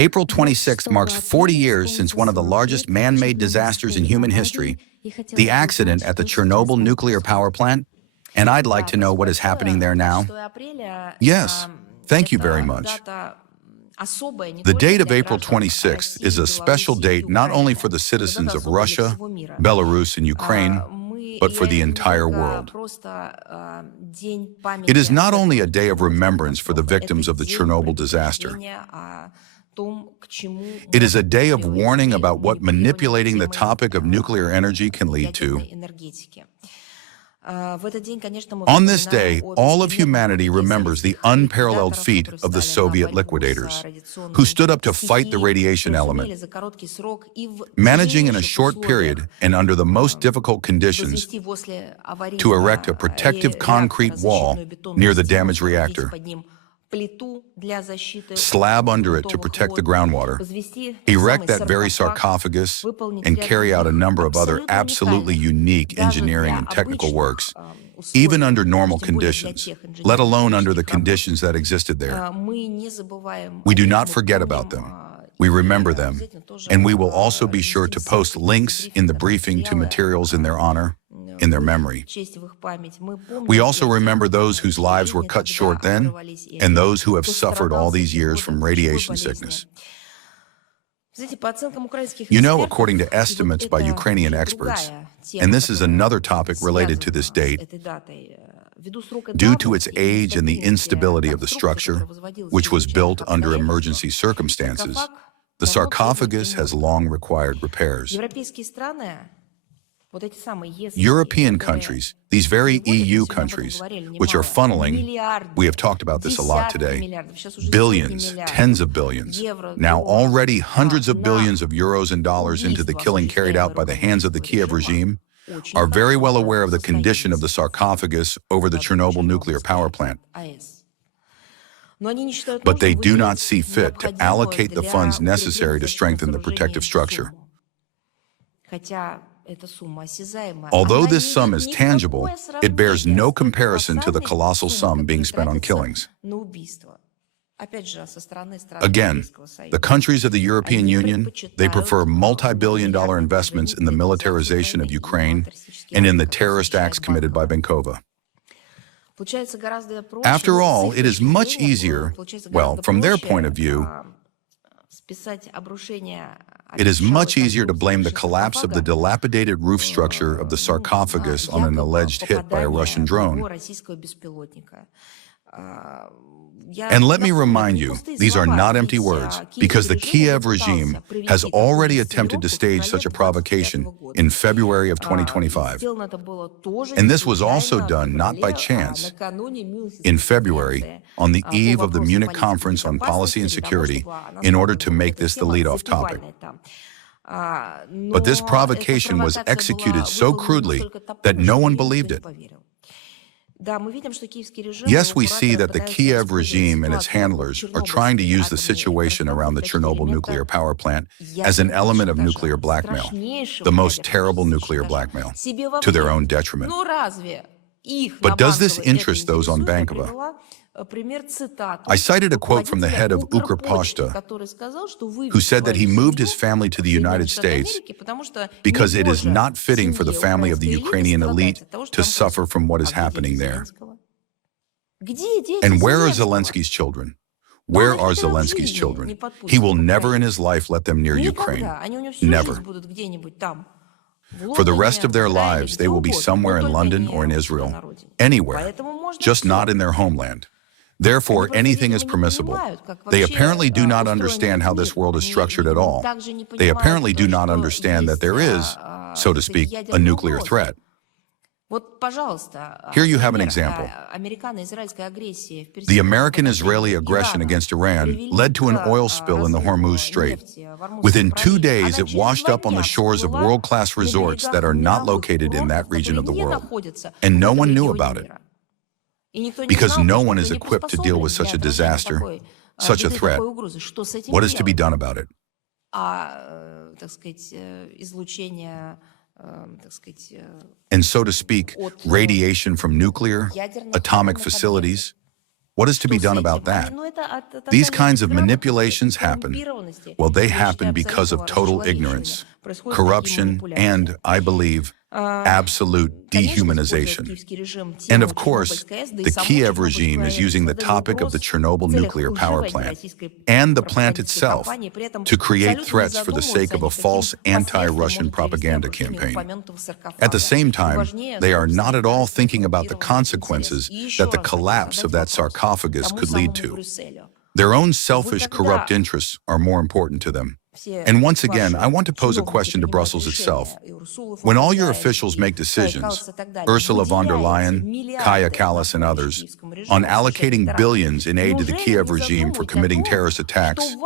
April 26th marks 40 years since one of the largest man-made disasters in human history, the accident at the Chernobyl nuclear power plant, and I'd like to know what is happening there now. Yes, thank you very much. The date of April 26th is a special date not only for the citizens of Russia, Belarus, and Ukraine, but for the entire world. It is not only a day of remembrance for the victims of the Chernobyl disaster. It is a day of warning about what manipulating the topic of nuclear energy can lead to. On this day, all of humanity remembers the unparalleled feat of the Soviet liquidators, who stood up to fight the radiation element, managing in a short period and under the most difficult conditions to erect a protective concrete wall near the damaged reactor, slab under it to protect the groundwater, erect that very sarcophagus, and carry out a number of other absolutely unique engineering and technical works, even under normal conditions, let alone under the conditions that existed there. We do not forget about them. We remember them, and we will also be sure to post links in the briefing to materials in their honor, in their memory. We also remember those whose lives were cut short then, and those who have suffered all these years from radiation sickness. You know, according to estimates by Ukrainian experts, and this is another topic related to this date, due to its age and the instability of the structure, which was built under emergency circumstances, the sarcophagus has long required repairs. European countries, these very EU countries, which are funneling, we have talked about this a lot today, billions, tens of billions, now already hundreds of billions of euros and dollars into the killing carried out by the hands of the Kiev regime, are very well aware of the condition of the sarcophagus over the Chernobyl nuclear power plant. But they do not see fit to allocate the funds necessary to strengthen the protective structure. Although this sum is tangible, it bears no comparison to the colossal sum being spent on killings. Again, the countries of the European Union, they prefer multi-billion-dollar investments in the militarization of Ukraine and in the terrorist acts committed by Benkova. After all, it is much easier, well, from their point of view, it is much easier to blame the collapse of the dilapidated roof structure of the sarcophagus on an alleged hit by a Russian drone. And let me remind you, these are not empty words, because the Kiev regime has already attempted to stage such a provocation in February of 2025. And this was also done not by chance. In February, on the eve of the Munich Conference on Policy and Security, in order to make this the lead-off topic. But this provocation was executed so crudely that no one believed it. Yes, we see that the Kiev regime and its handlers are trying to use the situation around the Chernobyl nuclear power plant as an element of nuclear blackmail, the most terrible nuclear blackmail, to their own detriment. But does this interest those on Benkova? I cited a quote from the head of Ukrposhta, who said that he moved his family to the United States because it is not fitting for the family of the Ukrainian elite to suffer from what is happening there. And where are Zelensky's children? Where are Zelensky's children? He will never in his life let them near Ukraine. Never. For the rest of their lives, they will be somewhere in London or in Israel, anywhere, just not in their homeland. Therefore, anything is permissible. They apparently do not understand how this world is structured at all. They apparently do not understand that there is, so to speak, a nuclear threat. Here you have an example. The American-Israeli aggression against Iran led to an oil spill in the Hormuz Strait. Within 2 days, it washed up on the shores of world-class resorts that are not located in that region of the world. And no one knew about it. Because no one is equipped to deal with such a disaster, such a threat. What is to be done about it? And so to speak, radiation from nuclear, atomic facilities, What is to be done about that? These kinds of manipulations happen. Well, they happen because of total ignorance, corruption, and, I believe, absolute dehumanization. And of course, the Kiev regime is using the topic of the Chernobyl nuclear power plant and the plant itself to create threats for the sake of a false anti-Russian propaganda campaign. At the same time, they are not at all thinking about the consequences that the collapse of that sarcophagus could lead to. Their own selfish, corrupt interests are more important to them. And once again, I want to pose a question to Brussels itself. When all your officials make decisions, Ursula von der Leyen, Kaja Kallas, and others, on allocating billions in aid to the Kiev regime for committing terrorist attacks,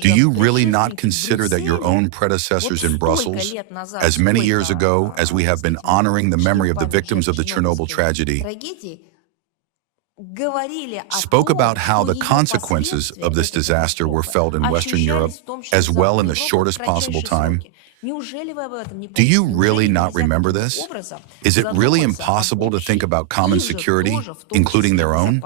do you really not consider that your own predecessors in Brussels, as many years ago as we have been honoring the memory of the victims of the Chernobyl tragedy, spoke about how the consequences of this disaster were felt in Western Europe as well in the shortest possible time? Do you really not remember this? Is it really impossible to think about common security, including their own?